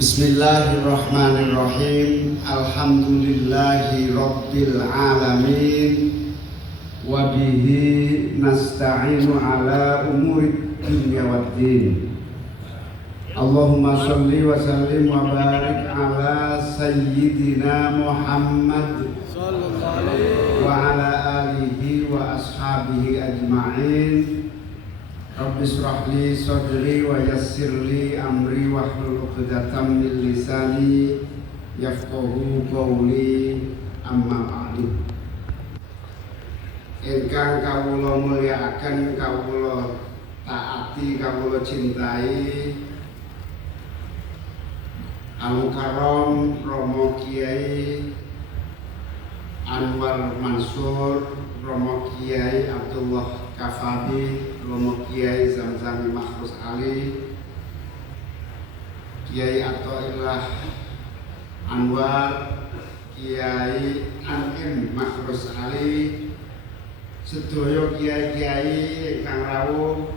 Bismillahirrahmanirrahim. Alhamdulillahi rabbil alamin. Wa bihi nasta'inu ala umuri dunya waddin. Allahumma sholli wa sallim wa barik ala sayyidina Muhammad wa ala alihi wa ashabihi ajma'in. Rabbi shrah li sadri wa yassir li amri wahlul 'uqdatam min lisani yafqahu qawli, amma ba'du. Ingkang kawula mulyakaken, kawula taati, kawula cintai, Al-Mukarram Romo Kiai Anwar Mansur, Romo Kiai Abdullah Kafabi, Romo Kiai Zamzami Makhrus Ali, Kiai Athoillah Anwar, Kiai Anim Makhrus Ali, sedaya kiai-kiai ingkang rawuh,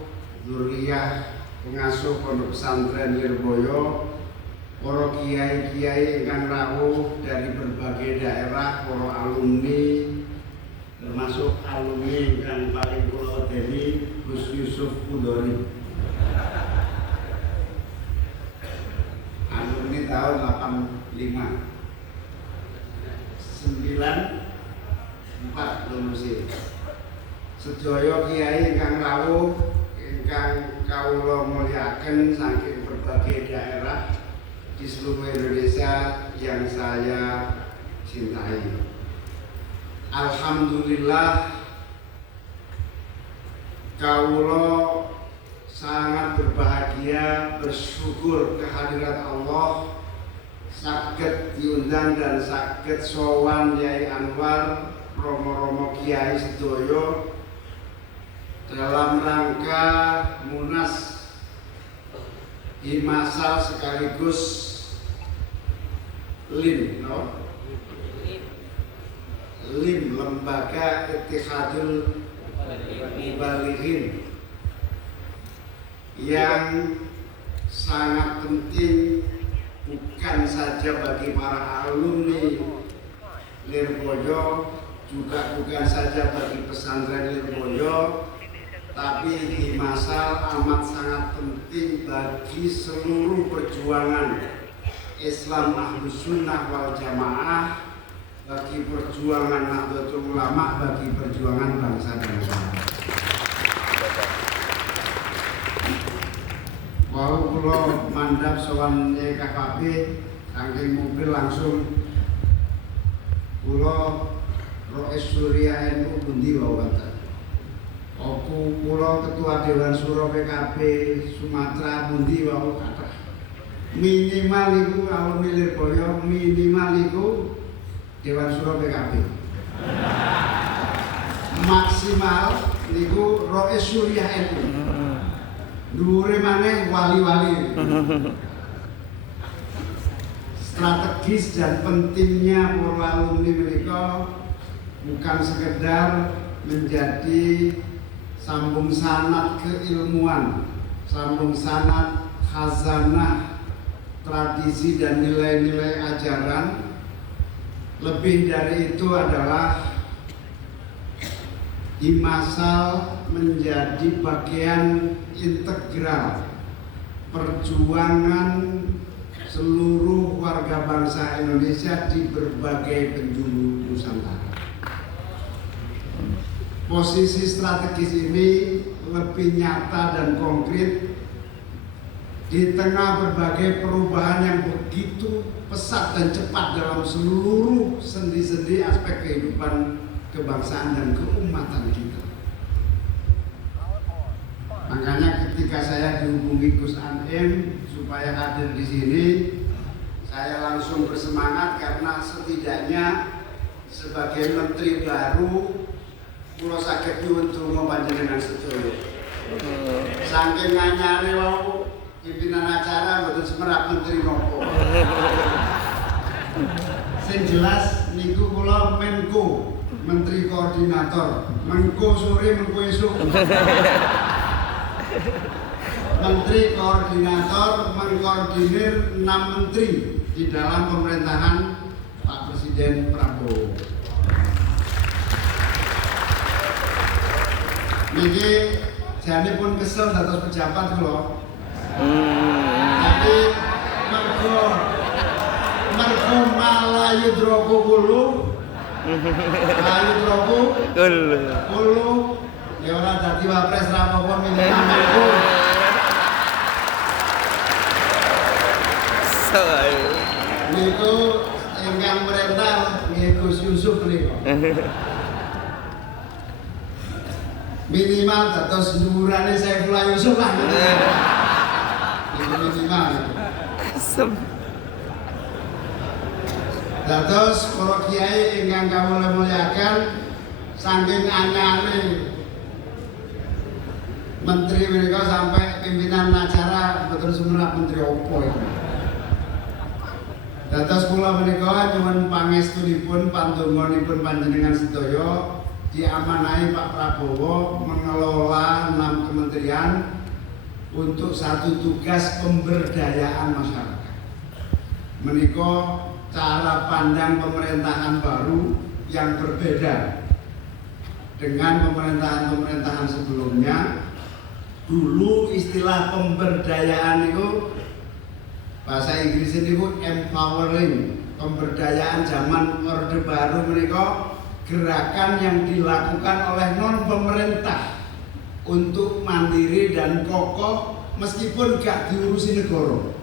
dzurriyyah pengasuh Pondok Pesantren Lirboyo, para kiai-kiai ingkang rawuh dari berbagai daerah, para alumni, termasuk alumni yang paling kula deni Gus Yusuf Pudori, alumni tahun 85 94 lulus. Sedaya kiai ingkang rawuh ingkang kawula mulyakaken saking berbagai daerah di seluruh Indonesia yang saya cintai. Alhamdulillah, kawula sangat berbahagia, bersyukur kehadirat Allah, saged diundang dan saged sowan Yai Anwar, romo-romo kiai sedaya dalam rangka munas himasal sekaligus LIM, LIM, Lembaga Ittihadul Mubalighin, yang sangat penting bukan saja bagi para alumni Lirboyo, juga bukan saja bagi pesantren Lirboyo, tapi himasal amat sangat penting bagi seluruh perjuangan Islam Ahlus Sunnah wal Jamaah, bagi perjuangan Nahdlatul Ulama, bagi perjuangan bangsa dan negara. Wau kula mandhap sowan YKKB saking mobil langsung kula Rois Surya NU pundi wau kata. Opo kula ketua Dewan Syuro PKB Sumatera pundi wau kata. Minimal iku alumni Lirboyo, minimal iku Dewan Syuro PKB. Maksimal niku Rois Surya NU. Dhuwure maneh wali-wali. Strategis dan pentingnya para alumni menika bukan sekedar menjadi sambung sanad keilmuan, sambung sanad khazanah tradisi dan nilai-nilai ajaran. Lebih dari itu adalah himasal menjadi bagian integral perjuangan seluruh warga bangsa Indonesia di berbagai penjuru Nusantara. Posisi strategis ini lebih nyata dan konkret di tengah berbagai perubahan yang begitu pesat dan cepat dalam seluruh sendi-sendi aspek kehidupan kebangsaan dan keumatan kita. Makanya ketika saya dihubungi Gus Anim supaya hadir di sini, saya langsung bersemangat karena setidaknya sebagai menteri baru kula saged nyuwun donga panjenengan sedaya. Saking anyare wau pimpinan acara mboten semerap menteri nopo. Sing jelas niku kula Menko, Menteri Koordinator. Menko sore, Menko esuk. Menteri Koordinator mengkoordinir 6 menteri di dalam pemerintahan Pak Presiden Prabowo. Niki jane pun kesel dados pejabat kula. Tapi mergo malayudroko kulo. Malayudroko kulo. Ya ora dadi wapres ra apa-apa minimal. Niku ingkang merentah nggih Gus Yusuf niku. Minimal dados dhuwurane Saifullah Yusuf lah. Niku minimal. Dados para kiai ingkang kawula mulyakan saking anyane menteri menika sampai pimpinan acara betul semerap menteri opo iki. Dados kula menika nyuwun pangestunipun pandonganipun panjenengan sedaya diamanahi Pak Prabowo mengelola 6 kementerian untuk satu tugas pemberdayaan masyarakat. Menika cara pandang pemerintahan baru yang berbeda dengan pemerintahan-pemerintahan sebelumnya. Dulu istilah pemberdayaan itu bahasa Inggris itu empowering, pemberdayaan zaman Orde Baru menika gerakan yang dilakukan oleh non pemerintah untuk mandiri dan kokoh meskipun gak diurusi negara.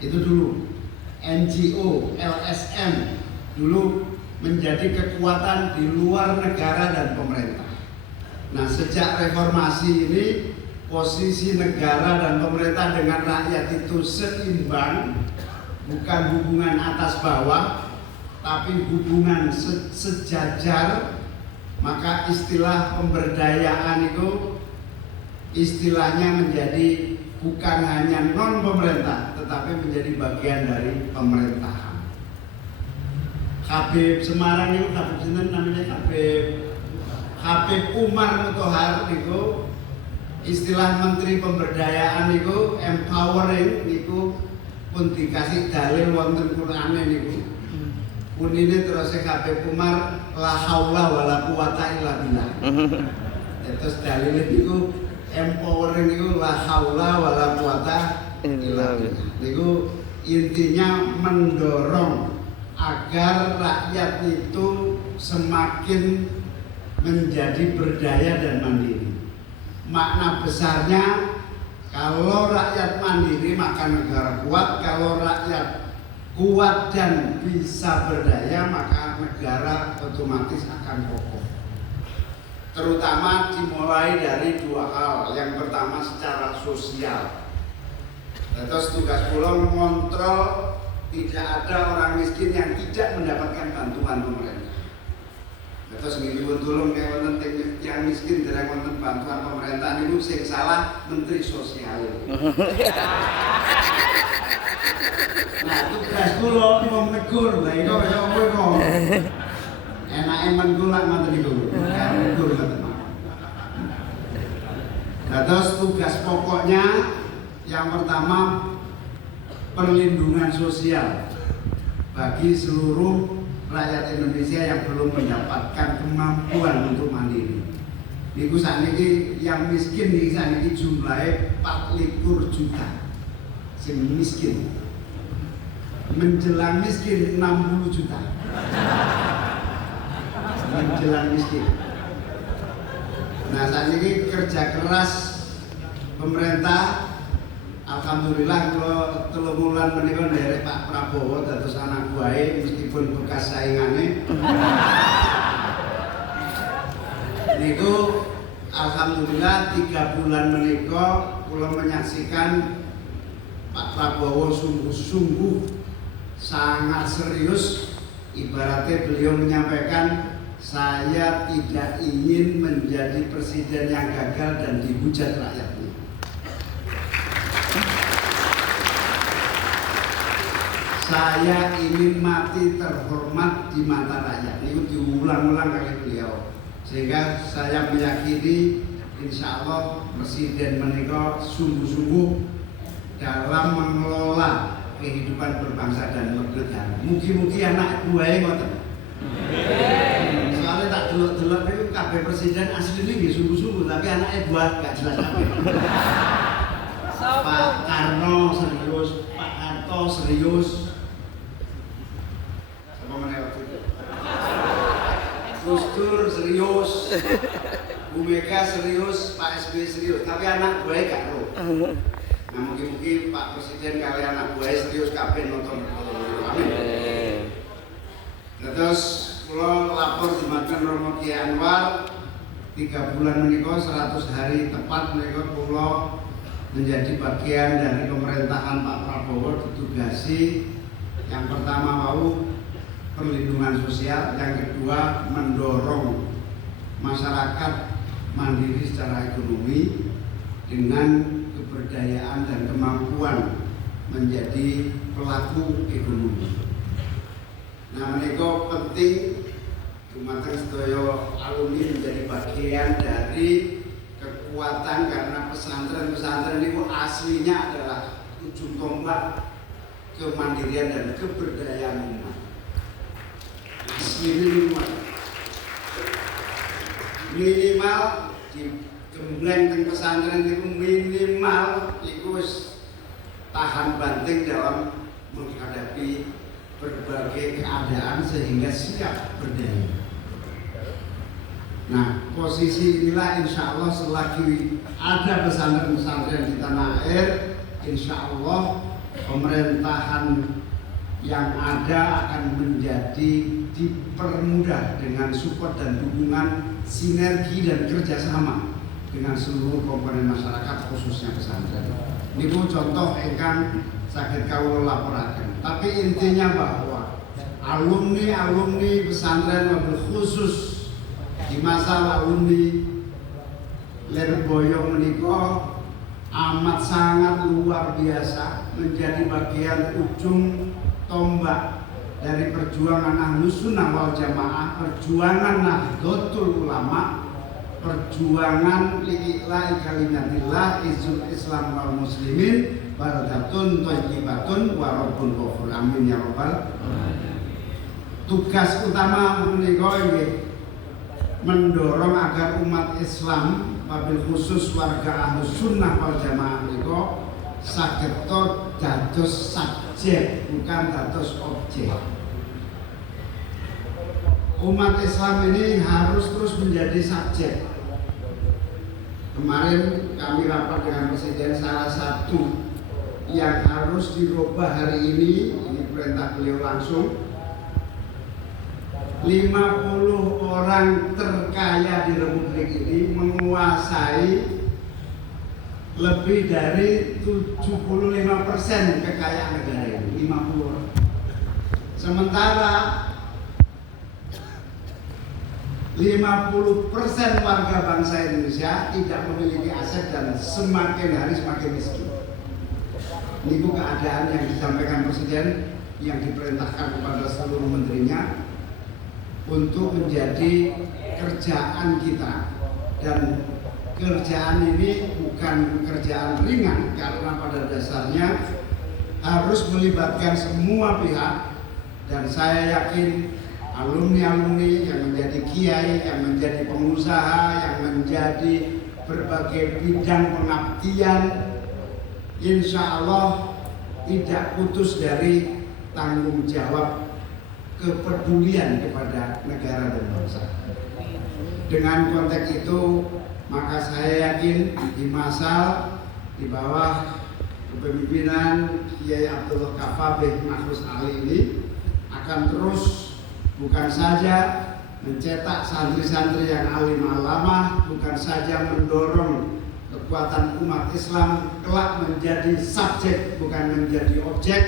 Itu dulu NGO, LSM dulu menjadi kekuatan di luar negara dan pemerintah. Nah, sejak reformasi ini posisi negara dan pemerintah dengan rakyat itu seimbang, bukan hubungan atas bawah, tapi hubungan sejajar. Maka istilah pemberdayaan itu istilahnya menjadi bukan hanya non pemerintah, tetapi menjadi bagian dari pemerintahan. Habib Semarang itu Habib sinten namanya Habib Umar Mutahar itu istilah Menteri Pemberdayaan itu empowering itu pun dikasih dalil wonten Qur'ane niku. Punine terus Habib Umar la haula wala quwata illa billah. Terus dalil niku empowering itu la haula wala quwata illa billah. Niku intinya mendorong agar rakyat itu semakin menjadi berdaya dan mandiri. Makna besarnya kalau rakyat mandiri maka negara kuat, kalau rakyat kuat dan bisa berdaya maka negara otomatis akan kokoh. Terutama dimulai dari 2 hal. Yang pertama secara sosial. Terus tugas kula mengontrol tidak ada orang miskin yang tidak mendapatkan bantuan pemerintah. Terus ngilu tulung kayak wonten yang miskin dereng wonten bantuan pemerintah niku sing salah Menteri Sosial. Nah, tugas kula mau menegur, lha iku kaya kowe kok. Enake men kula ngoten niku. Menegur ngoten. Terus tugas pokoknya yang pertama perlindungan sosial bagi seluruh rakyat Indonesia yang belum mendapatkan kemampuan untuk mandiri. Niku sakniki yang miskin niki sakniki jumlahe 24 juta. Sing miskin. Menjelang miskin 60 juta. Menjelang miskin. Nah, sakniki kerja keras pemerintah. Alhamdulillah kalau 3 bulan menika nderek Pak Prabowo dados anak buahe meskipun bekas saingane. Niku alhamdulillah 3 bulan menika kula menyaksikan Pak Prabowo sungguh-sungguh sangat serius. Ibaratnya beliau menyampaikan, saya tidak ingin menjadi presiden yang gagal dan dihujat rakyatnya. Saya ingin mati terhormat di mata rakyat. Ini diulang-ulang kali beliau. Sehingga saya meyakini insya Allah Presiden menika sungguh-sungguh dalam mengelola kehidupan berbangsa dan bernegara. Mugi-mugi anak buahnya ngoten. Soalnya tak delok-delok niku kabeh presiden asline nggih sungguh-sungguh, tapi anaknya buah gak jelas kabeh. Pak Karno serius, Pak Harto serius. Apa meneh waktu itu? Gus Dur serius. Bu Mega serius, Pak SBY serius, tapi anak buahnya gak ro. Nah mungkin Pak Presiden kalian anak buahnya serius kabeh nonton. Amin. Terus kula lapor dumateng Romo Kiai Anwar 3 bulan menika 100 hari tepat menika kula menjadi bagian dari pemerintahan Pak Prabowo ditugasi yang pertama wau perlindungan sosial, yang kedua mendorong masyarakat mandiri secara ekonomi dengan keberdayaan dan kemampuan menjadi pelaku ekonomi. Nah, menika penting dumateng sedaya alumni menjadi bagian dari kekuatan, karena pesantren-pesantren itu aslinya adalah ujung tombak kemandirian dan keberdayaan umat. Aslinya minimal di gembleng teng pesantren itu minimal itu tahan banting dalam menghadapi berbagai keadaan sehingga siap berdaya. Nah, posisi inilah insya Allah selagi ada pesantren-pesantren di tanah air, insya Allah pemerintahan yang ada akan menjadi dipermudah dengan support dan dukungan sinergi dan kerjasama dengan seluruh komponen masyarakat khususnya pesantren. Ini contoh ingkang saged kawula laporaken. Tapi intinya bahwa alumni pesantren wabil khusus di masa alumni Lirboyo menika amat sangat luar biasa, menjadi bagian ujung tombak dari perjuangan Ahlus Sunnah wal Jamaah, perjuangan Nahdlatul Ulama, perjuangan li'ila'i kalimatillah, izul Islam wal muslimin, baldatun thayyibatun wa rabbun ghafur. Amin ya rabbal alamin. Tugas utama menika nggih mendorong agar umat Islam wabil khusus warga Ahlus Sunnah wal Jamaah menika saged dados subjek bukan dados objek. Umat Islam ini harus terus menjadi subjek. Kemarin kami rapat dengan Presiden, salah satu yang harus dirubah hari ini perintah beliau langsung, 50 orang terkaya di Republik ini menguasai lebih dari 75% kekayaan negara ini, 50 orang. Sementara 50% warga bangsa Indonesia tidak memiliki aset dan semakin hari semakin miskin. Ini keadaan yang disampaikan Presiden yang diperintahkan kepada seluruh menterinya untuk menjadi kerjaan kita, dan kerjaan ini bukan kerjaan ringan karena pada dasarnya harus melibatkan semua pihak, dan saya yakin alumni-alumni yang menjadi kiai, yang menjadi pengusaha, yang menjadi berbagai bidang pengabdian, insya Allah tidak putus dari tanggung jawab kepedulian kepada negara dan bangsa. Dengan konteks itu, maka saya yakin di masa di bawah kepemimpinan Kiai Abdullah Kafabeh Makhrus Ali ini akan terus bukan saja mencetak santri-santri yang alim alamah, bukan saja mendorong kekuatan umat Islam kelak menjadi subjek bukan menjadi objek,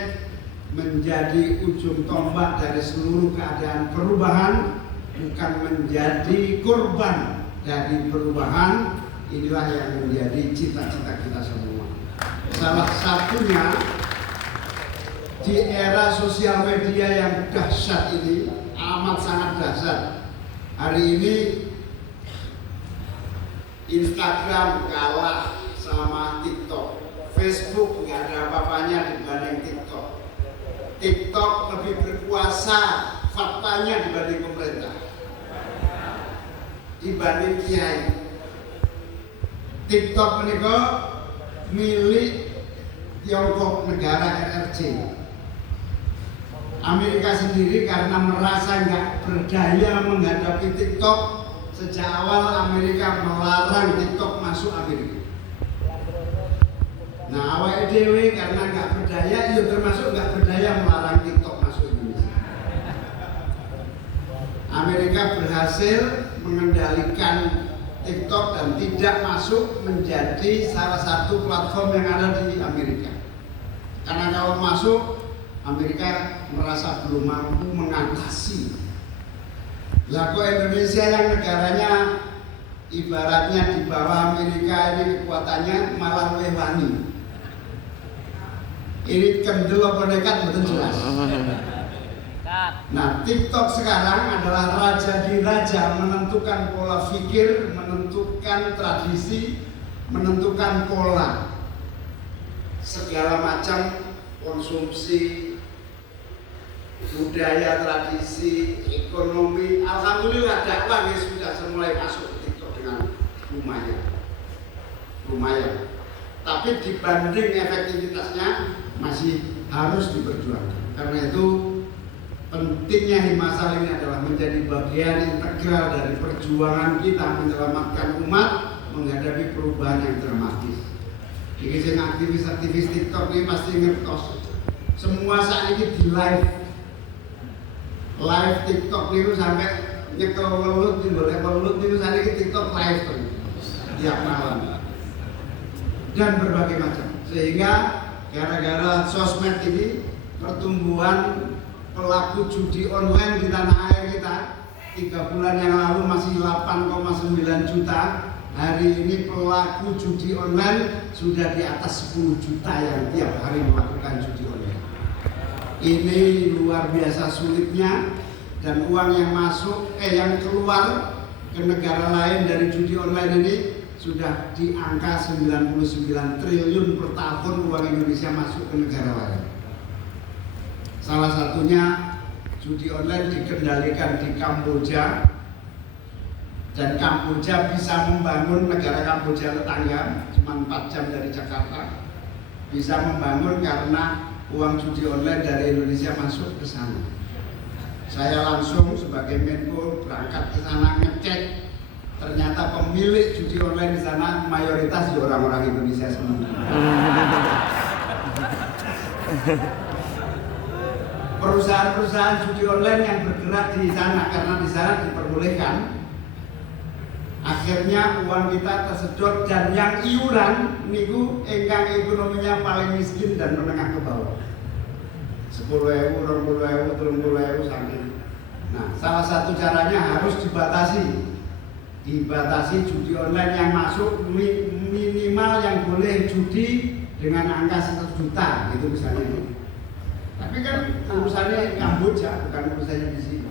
menjadi ujung tombak dari seluruh keadaan perubahan, bukan menjadi korban dari perubahan. Inilah yang menjadi cita-cita kita semua. Salah satunya di era sosial media yang dahsyat ini, amat sangat dahsyat. Hari ini Instagram kalah sama TikTok, Facebook nggak ada apa-apanya dibanding TikTok. TikTok lebih berkuasa faktanya dibanding pemerintah, dibanding kiai. TikTok menika milik Tiongkok, negara RRC. Amerika sendiri karena merasa nggak berdaya menghadapi TikTok, sejak awal Amerika melarang TikTok masuk Amerika. Nah, awake dhewe karena nggak berdaya, ya termasuk nggak berdaya melarang TikTok masuk Indonesia. Amerika berhasil mengendalikan TikTok dan tidak masuk menjadi salah satu platform yang ada di Amerika. Karena kalau masuk, Amerika merasa belum mampu mengatasi. Lah kok Indonesia yang negaranya ibaratnya di bawah Amerika ini kekuatannya malah lebih wani. Ini kendel apa nekat betul jelas. Nah, TikTok sekarang adalah raja di raja, menentukan pola pikir, menentukan tradisi, menentukan pola segala macam konsumsi, budaya, tradisi, ekonomi. Alhamdulillah dakwah yang sudah mulai masuk ke TikTok dengan lumayan. Tapi dibanding efektivitasnya masih harus diperjuangkan. Karena itu pentingnya Himasal ini adalah menjadi bagian integral dari perjuangan kita menyelamatkan umat menghadapi perubahan yang dramatis. Jadi sing aktivis-aktivis TikTok ini pasti ngertos. Semua saat ini di live TikTok itu sampai nyekel welut, boleh welut itu saat ini TikTok live tuh tiap malam dan berbagai macam. Sehingga gara-gara sosmed ini pertumbuhan pelaku judi online di tanah air kita 3 bulan yang lalu masih 8,9 juta. Hari ini pelaku judi online sudah di atas 10 juta yang tiap hari melakukan judi online. Ini luar biasa sulitnya, dan uang yang masuk yang keluar ke negara lain dari judi online ini sudah di angka 99 triliun per tahun uang Indonesia masuk ke negara lain. Salah satunya judi online dikendalikan di Kamboja, dan Kamboja bisa membangun, negara Kamboja tetangga cuma 4 jam dari Jakarta, bisa membangun karena uang judi online dari Indonesia masuk ke sana. Saya langsung sebagai Menko berangkat ke sana ngecek, ternyata pemilik judi online di sana mayoritas orang-orang Indonesia sendiri. Perusahaan-perusahaan judi online yang bergerak di sana karena di sana diperbolehkan, akhirnya uang kita tersedot, dan yang iuran niku ingkang ekonominya paling miskin dan menengah ke bawah. 10.000, 20.000, 30.000 saking. Nah, salah satu caranya harus dibatasi judi online yang masuk, minimal yang boleh judi dengan angka 1 juta gitu misalnya itu. Tapi kan urusannya Kamboja, bukan urusannya di sini.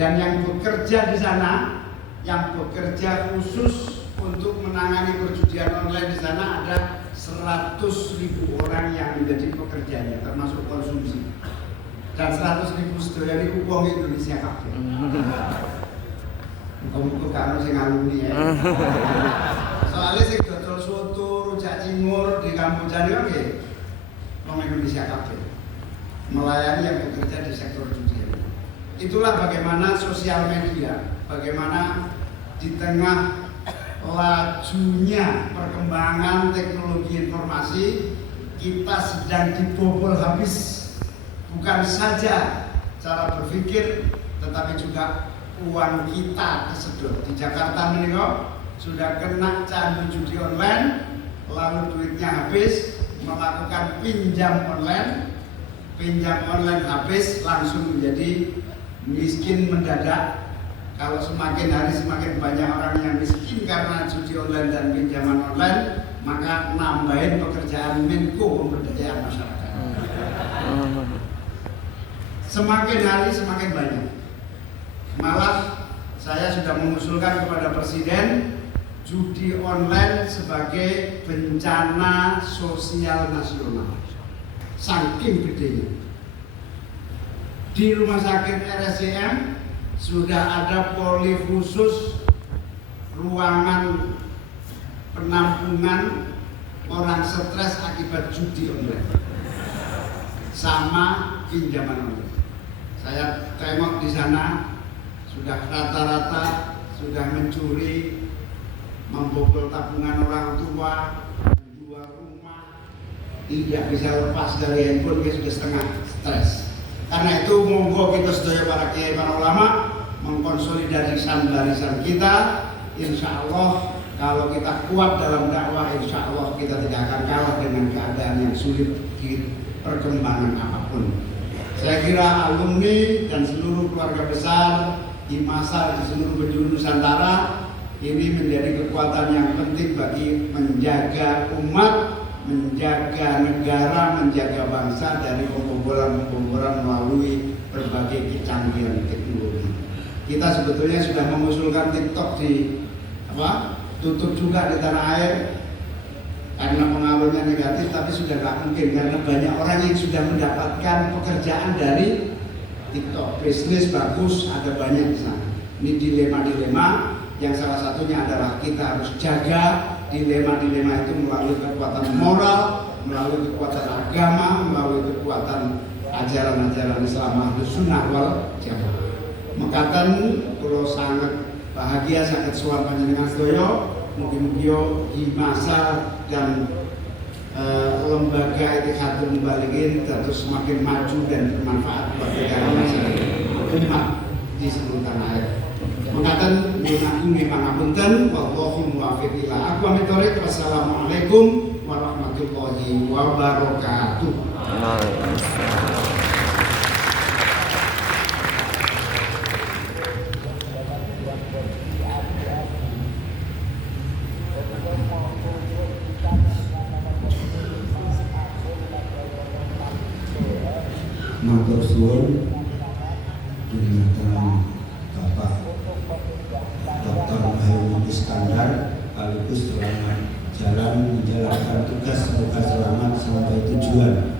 Dan yang bekerja di sana, yang bekerja khusus untuk menangani perjudian online di sana ada 100.000 orang yang menjadi pekerjanya, termasuk konsumsi. Dan 100.000 sedaya niku wong Indonesia kabeh. Muga-muga karo sing alumni ya. Soalnya sing dodol soto, rujak cingur di Kamboja niku nggih wong Indonesia kabeh. Melayani yang bekerja di sektor judi. Itulah bagaimana sosial media, bagaimana di tengah lajunya perkembangan teknologi informasi, kita sedang dibobol habis. Bukan saja cara berpikir, tetapi juga uang kita kesedot. Di Jakarta menika sudah kena candu judi online, lalu duitnya habis, melakukan pinjam online habis, langsung menjadi miskin mendadak. Kalau semakin hari semakin banyak orang yang miskin karena judi online dan pinjaman online, maka nambahin pekerjaan Menko Pemberdayaan Masyarakat. Semakin hari semakin banyak. Malah saya sudah mengusulkan kepada Presiden judi online sebagai bencana sosial nasional. Saking gedenya. Di rumah sakit RSCM sudah ada poli khusus ruangan penampungan orang stres akibat judi online sama pinjaman online. Saya tengok di sana sudah rata-rata sudah mencuri, membobol tabungan orang tua, menjual rumah, tidak bisa lepas dari handphone, dia sudah setengah stres. Karena itu monggo kita sedaya para kiai, para ulama mengkonsolidasikan barisan kita. Insya Allah kalau kita kuat dalam dakwah, insya Allah kita tidak akan kalah dengan keadaan yang sulit di perkembangan apapun. Saya kira alumni dan seluruh keluarga besar Himasar di seluruh penjuru Nusantara ini menjadi kekuatan yang penting bagi menjaga umat, menjaga negara, menjaga bangsa dari pembobolan melalui berbagai kecanggihan teknologi. Kita sebetulnya sudah mengusulkan TikTok tutup juga di tanah air karena pengaruhnya negatif, tapi sudah nggak mungkin karena banyak orang yang sudah mendapatkan pekerjaan dari TikTok. Bisnis bagus, ada banyak di sana. Ini dilema-dilema yang salah satunya adalah kita harus jaga dilema-dilema itu melalui kekuatan moral, melalui kekuatan agama, melalui kekuatan ajaran-ajaran Islam Ahlus Sunnah wal Jamaah. Mekaten kula sangat bahagia sangat sowan panjenengan sedaya. Mugi-mugi Himasar dan lembaga Ittihaadul Mubalighin terus semakin maju dan bermanfaat buat negara masyarakat umat di seluruh tanah air. Mekaten nyuwun agung pangapunten, wallahu muwaffiq ila aqwamit thoriq. Wassalamualaikum warahmatullahi wabarakatuh. Matur suwun dumateng Bapak Dr. Muhammad Iskandar sekaligus selamat jalan menjalankan tugas, semoga selamat sampai tujuan.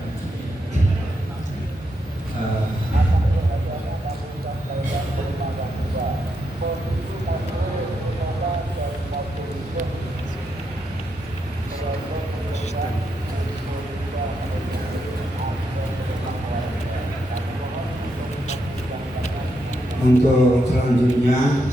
Untuk selanjutnya